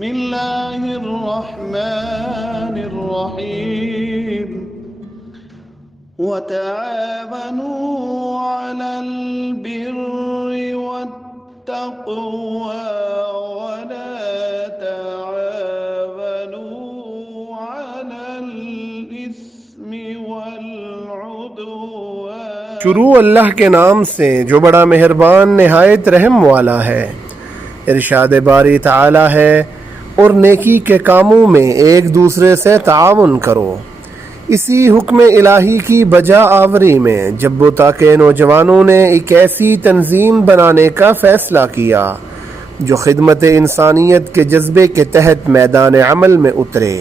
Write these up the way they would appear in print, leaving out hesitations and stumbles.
بسم الله الرحمن الرحيم وتعاونوا على البر والتقوى ولا تعاونوا على الإثم والعدوان۔ شروع اللہ کے نام سے جو بڑا مہربان نہایت رحم والا ہے۔ ارشاد باری تعالی ہے، اور نیکی کے کاموں میں ایک دوسرے سے تعاون کرو۔ اسی حکم الہی کی بجا آوری میں جبوتا کے نوجوانوں نے ایک ایسی تنظیم بنانے کا فیصلہ کیا جو خدمت انسانیت کے جذبے کے تحت میدان عمل میں اترے۔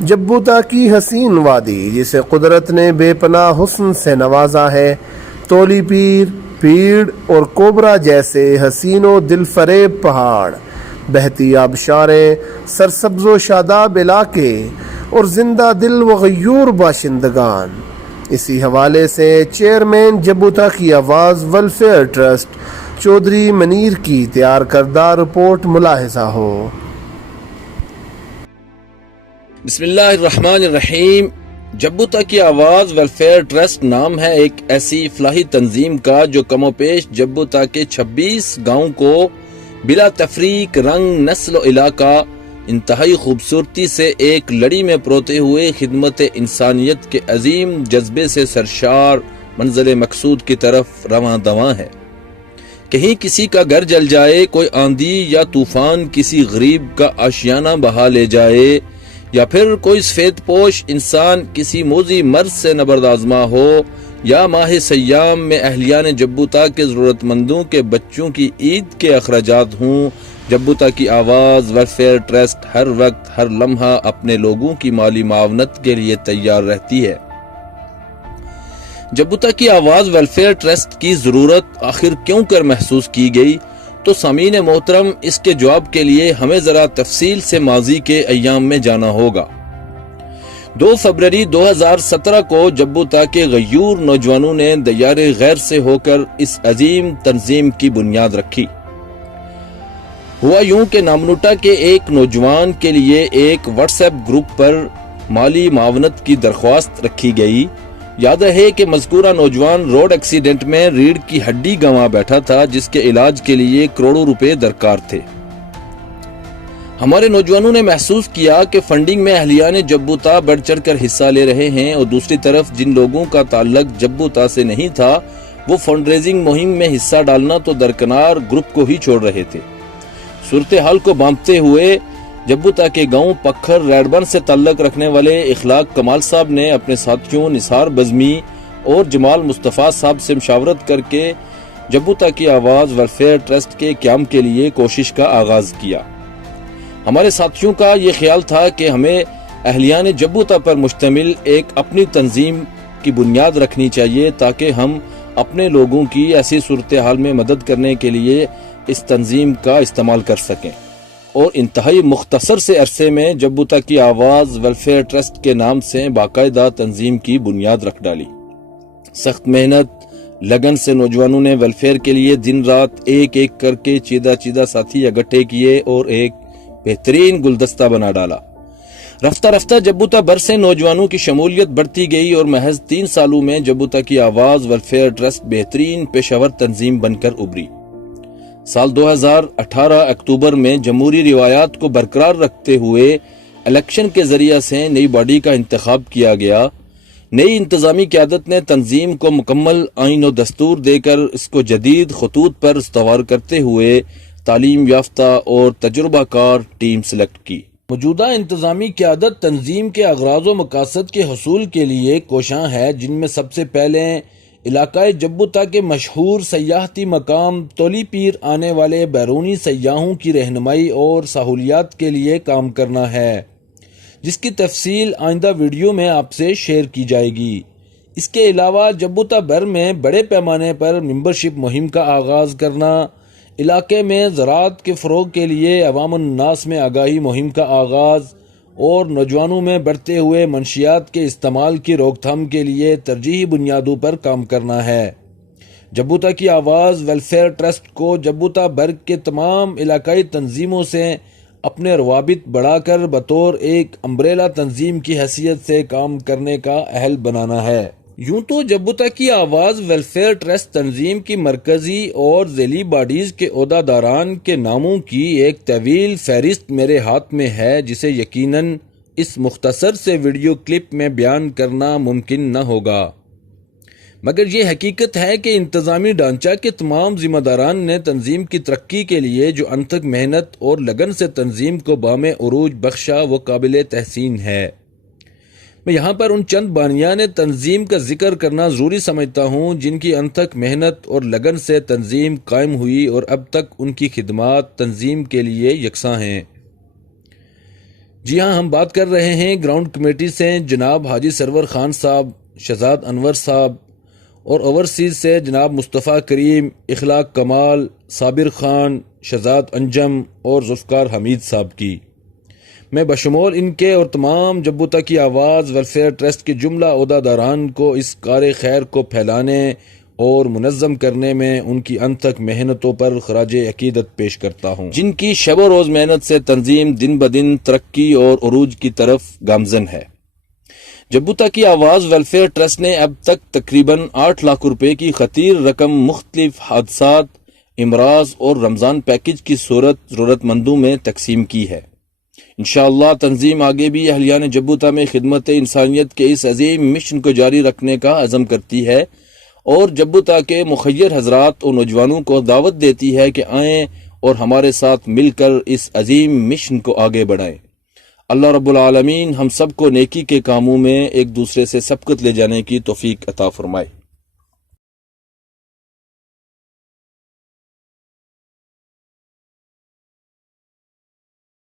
جبوتا کی حسین وادی جسے قدرت نے بے پناہ حسن سے نوازا ہے، تولی پیر، پیڑ اور کوبرا جیسے حسین و دل فریب پہاڑ، بہتی آبشاریں، سرسبز و شاداب علاقے اور زندہ دل و غیور باشندگان۔ اسی حوالے سے چیئرمین جبوتا کی آواز ویلفیئر ٹرسٹ چودھری منیر کی تیار کردہ رپورٹ ملاحظہ ہو۔ بسم اللہ الرحمن الرحیم۔ جبوتا کی آواز ویلفیئر ٹرسٹ نام ہے ایک ایسی فلاحی تنظیم کا جو کم و پیش جبوتا کے 26 گاؤں کو بلا تفریق رنگ، نسل و علاقہ انتہائی خوبصورتی سے ایک لڑی میں پروتے ہوئے خدمت انسانیت کے عظیم جذبے سے سرشار منزل مقصود کی طرف رواں دواں ہے۔ کہیں کسی کا گھر جل جائے، کوئی آندھی یا طوفان کسی غریب کا آشیانہ بہا لے جائے، یا پھر کوئی سفید پوش انسان کسی موذی مرض سے نبردآزما ہو، یا ماہ سیام میں اہلیان جبوتا کے ضرورت مندوں کے بچوں کی عید کے اخراجات ہوں، جبوتا کی آواز ویلفیئر ٹرسٹ ہر وقت ہر لمحہ اپنے لوگوں کی مالی معاونت کے لیے تیار رہتی ہے۔ جبوتا کی آواز ویلفیئر ٹرسٹ کی ضرورت آخر کیوں کر محسوس کی گئی؟ تو سامعین محترم، اس کے جواب کے لیے ہمیں ذرا تفصیل سے ماضی کے ایام میں جانا ہوگا۔ 2 فروری 2017 کو جبوتا کے غیور نوجوانوں نے دیار غیر سے ہو کر اس عظیم تنظیم کی بنیاد رکھی۔ ہوا یوں کہ نامنوٹا کے ایک نوجوان کے لیے ایک واٹس ایپ گروپ پر مالی معاونت کی درخواست رکھی گئی۔ یاد رہے کہ مذکورہ نوجوان روڈ ایکسیڈنٹ میں ریڑھ کی ہڈی گنوا بیٹھا تھا، جس کے علاج کے لیے کروڑوں روپے درکار تھے۔ ہمارے نوجوانوں نے محسوس کیا کہ فنڈنگ میں اہلیان جبوتا بڑھ چڑھ کر حصہ لے رہے ہیں، اور دوسری طرف جن لوگوں کا تعلق جبوتا سے نہیں تھا وہ فنڈ ریزنگ مہم میں حصہ ڈالنا تو درکنار گروپ کو ہی چھوڑ رہے تھے۔ صورتحال کو بانپتے ہوئے جبوتا کے گاؤں پکھر ریڈبن سے تعلق رکھنے والے اخلاق کمال صاحب نے اپنے ساتھیوں نثار بزمی اور جمال مصطفیٰ صاحب سے مشاورت کر کے جبوتا کی آواز ویلفیئر ٹرسٹ کے قیام کے لیے کوشش کا آغاز کیا۔ ہمارے ساتھیوں کا یہ خیال تھا کہ ہمیں اہلیان جبوتا پر مشتمل ایک اپنی تنظیم کی بنیاد رکھنی چاہیے تاکہ ہم اپنے لوگوں کی ایسی صورتحال میں مدد کرنے کے لیے اس تنظیم کا استعمال کر سکیں، اور انتہائی مختصر سے عرصے میں جبوتا کی آواز ویلفیئر ٹرسٹ کے نام سے باقاعدہ تنظیم کی بنیاد رکھ ڈالی۔ سخت محنت لگن سے نوجوانوں نے ویلفیئر کے لیے دن رات ایک ایک کر کے چیدہ ساتھی اکٹھے کیے اور ایک بہترین گلدستہ بنا ڈالا۔ رفتہ رفتہ جبوتا بھر سے نوجوانوں کی شمولیت بڑھتی گئی اور محض 3 سالوں میں جبوتا کی آواز ویلفیئر ٹرسٹ بہترین پیشہ ور تنظیم بن کر ابھری۔ سال 2018 اکتوبر میں جمہوری روایات کو برقرار رکھتے ہوئے الیکشن کے ذریعہ سے نئی باڈی کا انتخاب کیا گیا۔ نئی انتظامی قیادت نے تنظیم کو مکمل آئین و دستور دے کر اس کو جدید خطوط پر استوار کرتے ہوئے تعلیم یافتہ اور تجربہ کار ٹیم سلیکٹ کی۔ موجودہ انتظامی قیادت تنظیم کے اغراض و مقاصد کے حصول کے لیے کوشاں ہے، جن میں سب سے پہلے علاقۂ جبوتا کے مشہور سیاحتی مقام تولی پیر آنے والے بیرونی سیاحوں کی رہنمائی اور سہولیات کے لیے کام کرنا ہے، جس کی تفصیل آئندہ ویڈیو میں آپ سے شیئر کی جائے گی۔ اس کے علاوہ جبوتا بھر میں بڑے پیمانے پر ممبرشپ مہم کا آغاز کرنا، علاقے میں زراعت کے فروغ کے لیے عوام الناس میں آگاہی مہم کا آغاز، اور نوجوانوں میں بڑھتے ہوئے منشیات کے استعمال کی روک تھام کے لیے ترجیحی بنیادوں پر کام کرنا ہے۔ جبوتا کی آواز ویلفیئر ٹرسٹ کو جبوتا برگ کے تمام علاقائی تنظیموں سے اپنے روابط بڑھا کر بطور ایک امبریلا تنظیم کی حیثیت سے کام کرنے کا اہل بنانا ہے۔ یوں تو جبوتا کی آواز ویلفیئر ٹرسٹ تنظیم کی مرکزی اور ذیلی باڈیز کے عہدہ داران کے ناموں کی ایک طویل فہرست میرے ہاتھ میں ہے، جسے یقیناً اس مختصر سے ویڈیو کلپ میں بیان کرنا ممکن نہ ہوگا، مگر یہ حقیقت ہے کہ انتظامی ڈھانچہ کے تمام ذمہ داران نے تنظیم کی ترقی کے لیے جو انتھک محنت اور لگن سے تنظیم کو بام عروج بخشا وہ قابل تحسین ہے۔ میں یہاں پر ان چند بانیان تنظیم کا ذکر کرنا ضروری سمجھتا ہوں جن کی انتھک محنت اور لگن سے تنظیم قائم ہوئی اور اب تک ان کی خدمات تنظیم کے لیے یکساں ہیں۔ جی ہاں، ہم بات کر رہے ہیں گراؤنڈ کمیٹی سے جناب حاجی سرور خان صاحب، شہزاد انور صاحب، اور اوورسیز سے جناب مصطفیٰ کریم، اخلاق کمال، صابر خان، شہزاد انجم اور ذوالفقار حمید صاحب کی۔ میں بشمول ان کے اور تمام جبوتا کی آواز ویلفیئر ٹرسٹ کے جملہ عہدہ داران کو اس کار خیر کو پھیلانے اور منظم کرنے میں ان کی انتھک محنتوں پر خراج عقیدت پیش کرتا ہوں، جن کی شب و روز محنت سے تنظیم دن بدن ترقی اور عروج کی طرف گامزن ہے۔ جبوتا کی آواز ویلفیئر ٹرسٹ نے اب تک تقریباً 8 لاکھ روپے کی خطیر رقم مختلف حادثات، امراض اور رمضان پیکج کی صورت ضرورت مندوں میں تقسیم کی ہے۔ انشاءاللہ تنظیم آگے بھی اہلیان جبوتا میں خدمت انسانیت کے اس عظیم مشن کو جاری رکھنے کا عزم کرتی ہے اور جبوتا کے مخیر حضرات اور نوجوانوں کو دعوت دیتی ہے کہ آئیں اور ہمارے ساتھ مل کر اس عظیم مشن کو آگے بڑھائیں۔ اللہ رب العالمین ہم سب کو نیکی کے کاموں میں ایک دوسرے سے سبقت لے جانے کی توفیق عطا فرمائے۔